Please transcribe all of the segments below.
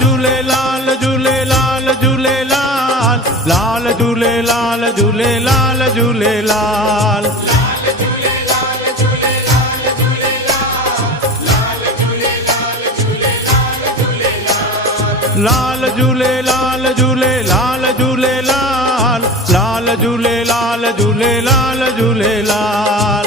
झूलेलाल झूलेलाल झूलेलाल लाल झूलेलाल झूलेलाल झूलेलाल लाल झूलेलाल झूलेलाल झूलेलाल लाल झूलेलाल झूलेलाल झूलेलाल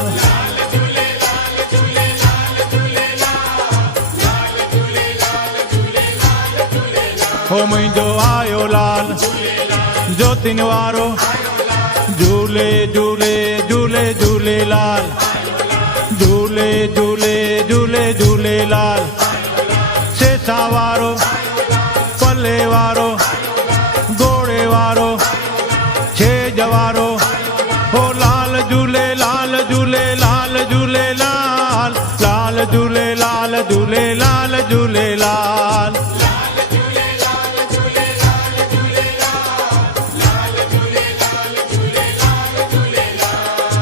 हो मुंहिंजो आयो लाल ज्योतिन वारो झूले झूले झूले झूलेलाल झूले झूले झूले झूलेलाल सेसा वारो पले वारो घोड़े वारो छेज वारो हो लाल झूलेलाल झूलेलाल झूलेलाल लाल झूलेलाल झूलेलाल झूलेलाल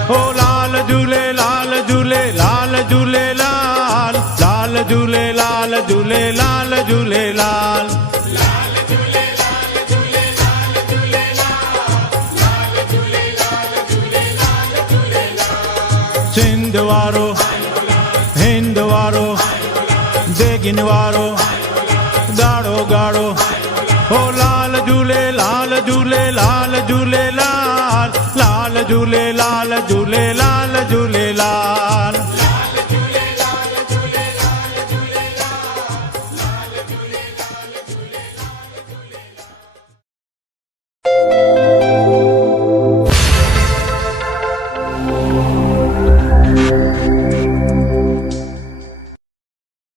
हो लाल झूलेलाल झूलेलाल झूलेलाल लाल झूलेलाल झूलेलाल झूलेलाल सिंध वारो हिंद वारो देगिन वारो गाढ़ो गाढ़ो हो लाल झूलेलाल झूलेलाल झूलेलाल लाल झूलेलाल झूलेलाल झूले